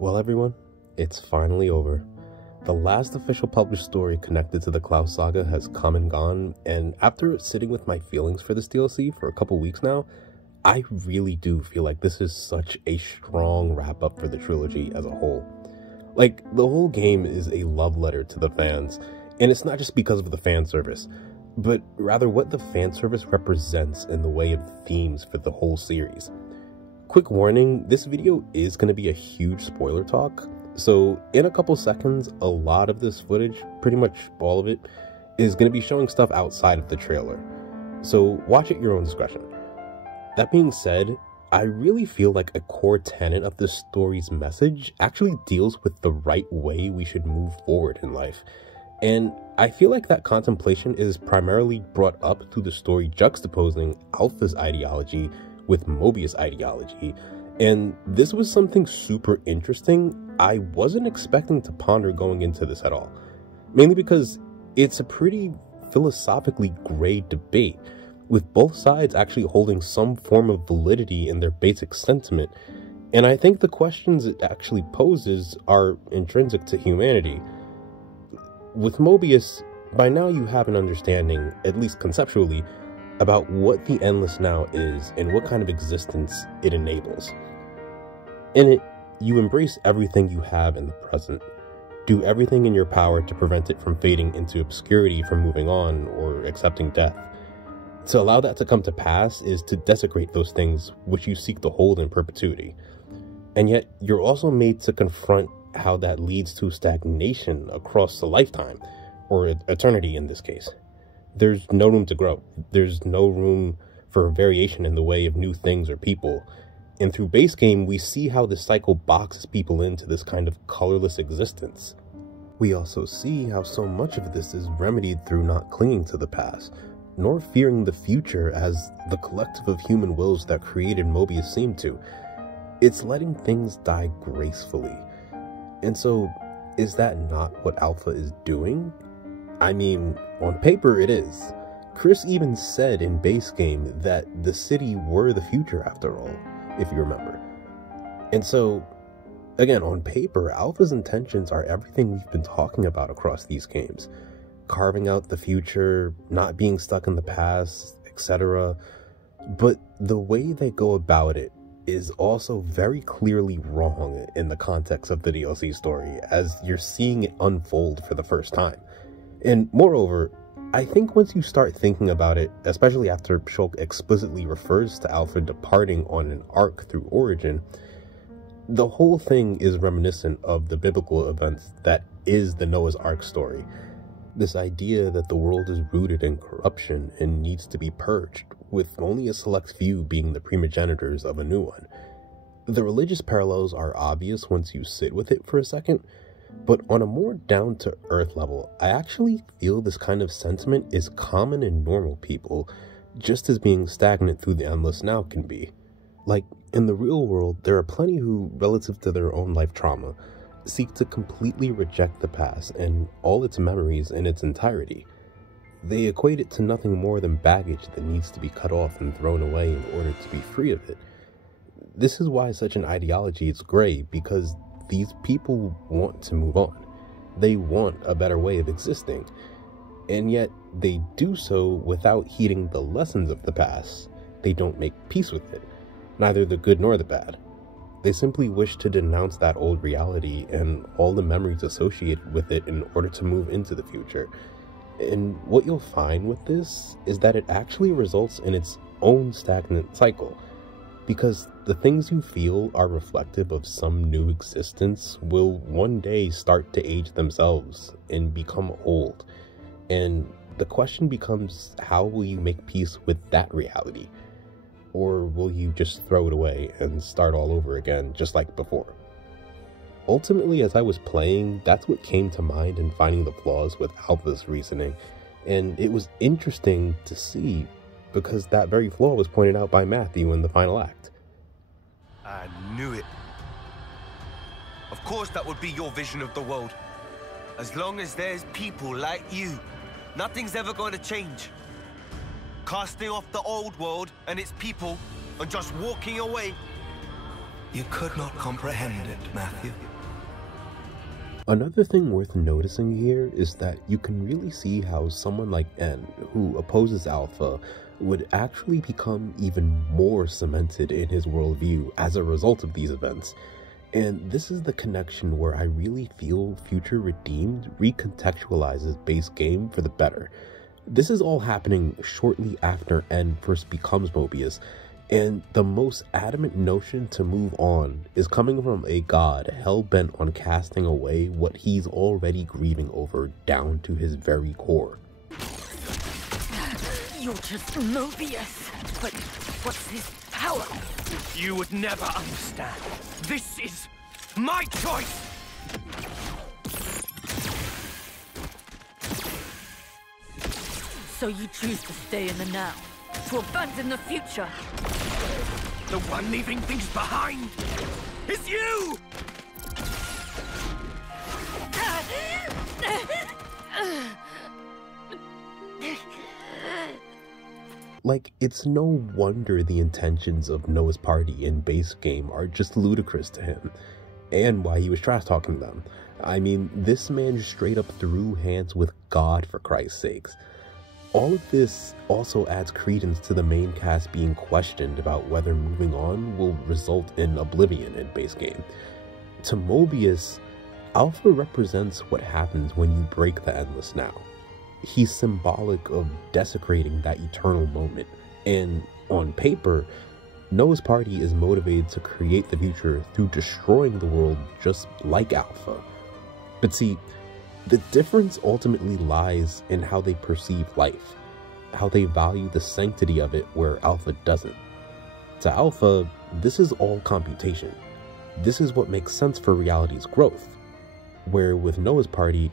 Well everyone, it's finally over. The last official published story connected to the Klaus saga has come and gone, and after sitting with my feelings for this DLC for a couple weeks now, I really do feel like this is such a strong wrap-up for the trilogy as a whole. Like, the whole game is a love letter to the fans, and it's not just because of the fan service, but rather what the fan service represents in the way of themes for the whole series. Quick warning, this video is going to be a huge spoiler talk, so in a couple seconds, a lot of this footage, pretty much all of it, is going to be showing stuff outside of the trailer. So watch at your own discretion. That being said, I really feel like a core tenet of this story's message actually deals with the right way we should move forward in life. And I feel like that contemplation is primarily brought up through the story juxtaposing Alpha's ideology with Mobius' ideology, and this was something super interesting I wasn't expecting to ponder going into this at all, mainly because it's a pretty philosophically gray debate, with both sides actually holding some form of validity in their basic sentiment, and I think the questions it actually poses are intrinsic to humanity. With Mobius, by now you have an understanding, at least conceptually, about what the endless now is and what kind of existence it enables. In it, you embrace everything you have in the present. Do everything in your power to prevent it from fading into obscurity from moving on or accepting death. To allow that to come to pass is to desecrate those things which you seek to hold in perpetuity. And yet, you're also made to confront how that leads to stagnation across a lifetime, or eternity in this case. There's no room to grow. There's no room for variation in the way of new things or people. And through base game, we see how this cycle boxes people into this kind of colorless existence. We also see how so much of this is remedied through not clinging to the past, nor fearing the future as the collective of human wills that created Mobius seem to. It's letting things die gracefully. And so, is that not what Alpha is doing? I mean, on paper it is. Chris even said in base game that the city were the future after all, if you remember. And so, again, on paper, Alpha's intentions are everything we've been talking about across these games. Carving out the future, not being stuck in the past, etc. But the way they go about it is also very clearly wrong in the context of the DLC story, as you're seeing it unfold for the first time. And moreover, I think once you start thinking about it, especially after Shulk explicitly refers to Alpha departing on an arc through Origin, the whole thing is reminiscent of the biblical events that is the Noah's Ark story. This idea that the world is rooted in corruption and needs to be purged, with only a select few being the primogenitors of a new one. The religious parallels are obvious once you sit with it for a second, but on a more down-to-earth level, I actually feel this kind of sentiment is common in normal people, just as being stagnant through the endless now can be. Like, in the real world, there are plenty who, relative to their own life trauma, seek to completely reject the past and all its memories in its entirety. They equate it to nothing more than baggage that needs to be cut off and thrown away in order to be free of it. This is why such an ideology is gray, because these people want to move on. They want a better way of existing, and yet they do so without heeding the lessons of the past. They don't make peace with it, neither the good nor the bad. They simply wish to denounce that old reality and all the memories associated with it in order to move into the future. And what you'll find with this is that it actually results in its own stagnant cycle, because the things you feel are reflective of some new existence will one day start to age themselves and become old. And the question becomes, how will you make peace with that reality? Or will you just throw it away and start all over again, just like before? Ultimately, as I was playing, that's what came to mind in finding the flaws with Alpha's reasoning, and it was interesting to see, because that very flaw was pointed out by Matthew in the final act. I knew it. Of course that would be your vision of the world. As long as there's people like you, nothing's ever going to change. Casting off the old world and its people and just walking away. You could not comprehend it, Matthew. Another thing worth noticing here is that you can really see how someone like N, who opposes Alpha, would actually become even more cemented in his worldview as a result of these events. And this is the connection where I really feel Future Redeemed recontextualizes base game for the better. This is all happening shortly after N first becomes Mobius, and the most adamant notion to move on is coming from a god hell-bent on casting away what he's already grieving over down to his very core. You're just Mobius, but what's his power? You would never understand. This is my choice! So you choose to stay in the now, to abandon the future. The one leaving things behind is you! Like, it's no wonder the intentions of Noah's party in base game are just ludicrous to him, and why he was trash-talking them. I mean, this man just straight up threw hands with God, for Christ's sakes. All of this also adds credence to the main cast being questioned about whether moving on will result in oblivion in base game. To Mobius, Alpha represents what happens when you break the endless now. He's symbolic of desecrating that eternal moment, and on paper, Noah's party is motivated to create the future through destroying the world just like Alpha. But see, the difference ultimately lies in how they perceive life, how they value the sanctity of it where Alpha doesn't. To Alpha, this is all computation. This is what makes sense for reality's growth. Where with Noah's party,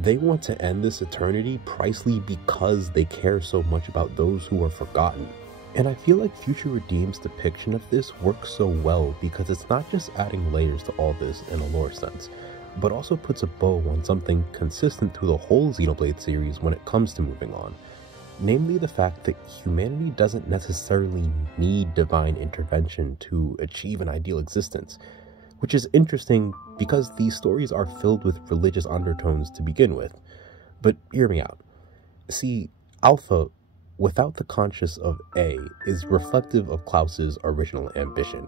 they want to end this eternity precisely because they care so much about those who are forgotten. And I feel like Future Redeemed's depiction of this works so well because it's not just adding layers to all this in a lore sense, but also puts a bow on something consistent through the whole Xenoblade series when it comes to moving on. Namely the fact that humanity doesn't necessarily need divine intervention to achieve an ideal existence, which is interesting because these stories are filled with religious undertones to begin with. But hear me out. See, Alpha, without the conscience of A, is reflective of Klaus's original ambition,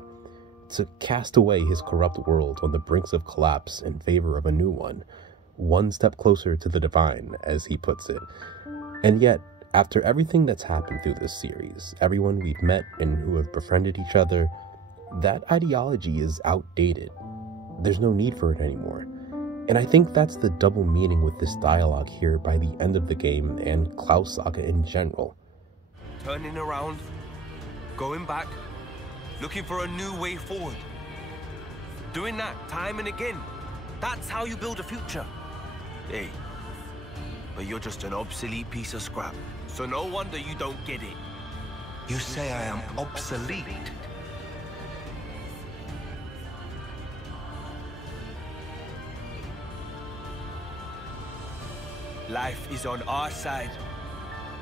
to cast away his corrupt world on the brinks of collapse in favor of a new one step closer to the divine, as he puts it. And yet, after everything that's happened through this series, everyone we've met and who have befriended each other, that ideology is outdated. There's no need for it anymore. And I think that's the double meaning with this dialogue here by the end of the game and Klaus saga in general. Turning around, going back, looking for a new way forward. Doing that time and again. That's how you build a future. Hey, but you're just an obsolete piece of scrap. So no wonder you don't get it. You say I am obsolete? Life is on our side.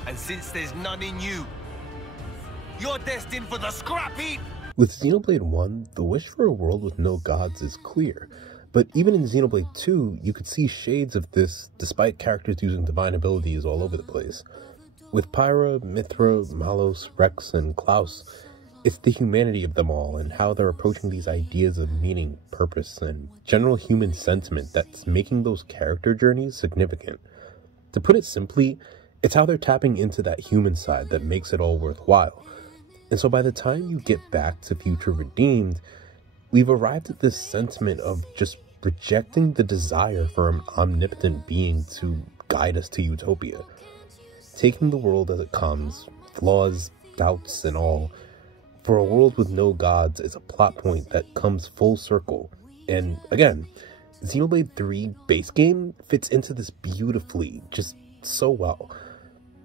And since there's none in you, you're destined for the scrap heap! With Xenoblade 1, the wish for a world with no gods is clear, but even in Xenoblade 2, you could see shades of this despite characters using divine abilities all over the place. With Pyra, Mithra, Malos, Rex, and Klaus, it's the humanity of them all and how they're approaching these ideas of meaning, purpose, and general human sentiment that's making those character journeys significant. To put it simply, it's how they're tapping into that human side that makes it all worthwhile. And so by the time you get back to Future Redeemed, we've arrived at this sentiment of just rejecting the desire for an omnipotent being to guide us to utopia. Taking the world as it comes, flaws, doubts, and all, for a world with no gods is a plot point that comes full circle. And again, Xenoblade 3 base game fits into this beautifully, just so well.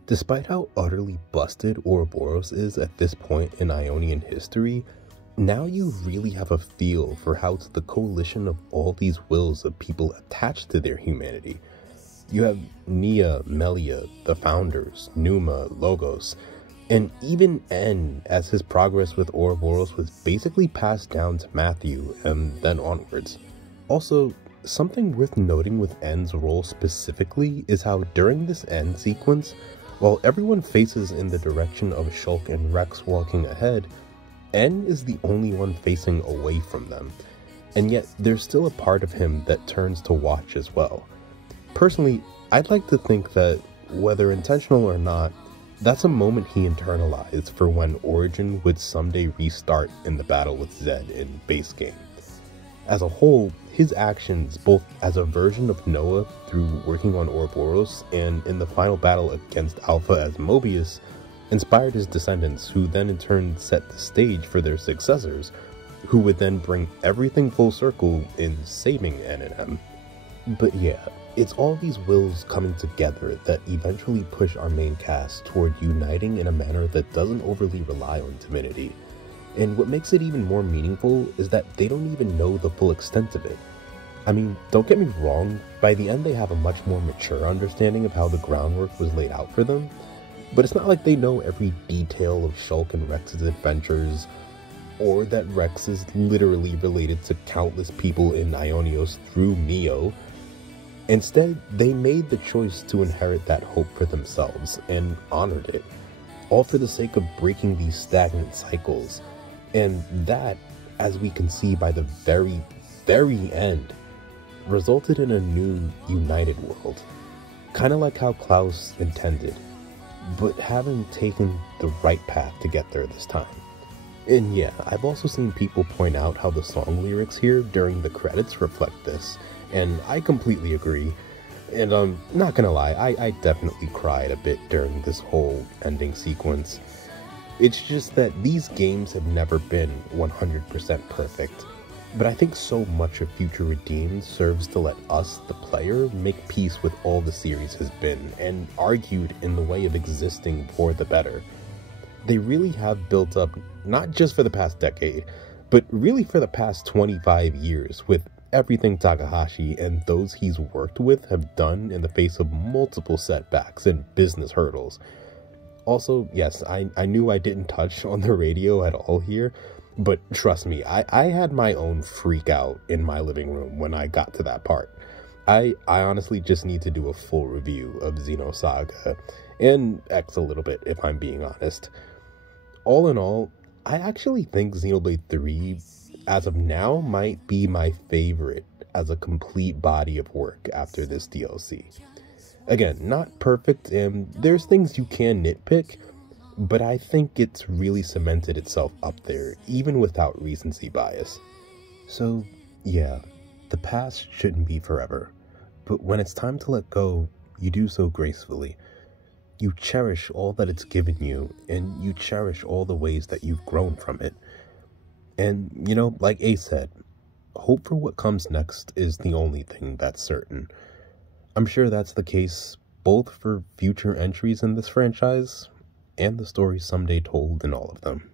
Despite how utterly busted Ouroboros is at this point in Ionian history, now you really have a feel for how it's the coalition of all these wills of people attached to their humanity. You have Nia, Melia, the founders, Numa, Logos, and even N, as his progress with Ouroboros was basically passed down to Matthew and then onwards. Also, something worth noting with N's role specifically is how during this end sequence, while everyone faces in the direction of Shulk and Rex walking ahead, N is the only one facing away from them, and yet there's still a part of him that turns to watch as well. Personally, I'd like to think that, whether intentional or not, that's a moment he internalized for when Origin would someday restart in the battle with Zed in base game. As a whole, his actions, both as a version of Noah through working on Ouroboros and in the final battle against Alpha as Mobius, inspired his descendants, who then in turn set the stage for their successors, who would then bring everything full circle in saving N and M. But yeah, it's all these wills coming together that eventually push our main cast toward uniting in a manner that doesn't overly rely on divinity. And what makes it even more meaningful is that they don't even know the full extent of it. I mean, don't get me wrong, by the end they have a much more mature understanding of how the groundwork was laid out for them, but it's not like they know every detail of Shulk and Rex's adventures, or that Rex is literally related to countless people in Ionios through Neo. Instead, they made the choice to inherit that hope for themselves, and honored it, all for the sake of breaking these stagnant cycles. And that, as we can see by the very, very end, resulted in a new, united world. Kinda like how Klaus intended, but having taken the right path to get there this time. And yeah, I've also seen people point out how the song lyrics here during the credits reflect this, and I completely agree. And I'm not gonna lie, I definitely cried a bit during this whole ending sequence. It's just that these games have never been 100% perfect, but I think so much of Future Redeemed serves to let us, the player, make peace with all the series has been, and argued in the way of existing for the better. They really have built up, not just for the past decade, but really for the past 25 years, with everything Takahashi and those he's worked with have done in the face of multiple setbacks and business hurdles. Also, yes, I knew I didn't touch on the radio at all here, but trust me, I had my own freak out in my living room when I got to that part. I honestly just need to do a full review of Xenosaga, and X a little bit if I'm being honest. All in all, I actually think Xenoblade 3, as of now, might be my favorite as a complete body of work after this DLC. Again, not perfect, and there's things you can nitpick, but I think it's really cemented itself up there, even without recency bias. So, yeah, the past shouldn't be forever, but when it's time to let go, you do so gracefully. You cherish all that it's given you, and you cherish all the ways that you've grown from it. And, you know, like Ace said, hope for what comes next is the only thing that's certain. I'm sure that's the case both for future entries in this franchise and the stories someday told in all of them.